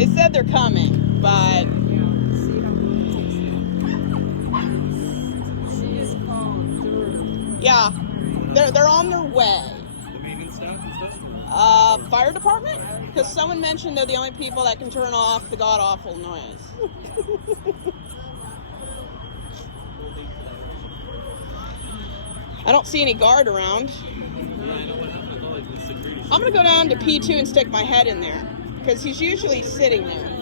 They said they're coming, but yeah, they're on their way. Fire department? Because someone mentioned they're the only people that can turn off the god-awful noise. I don't see any guard around. I'm going to go down to P2 and stick my head in there, because he's usually sitting there.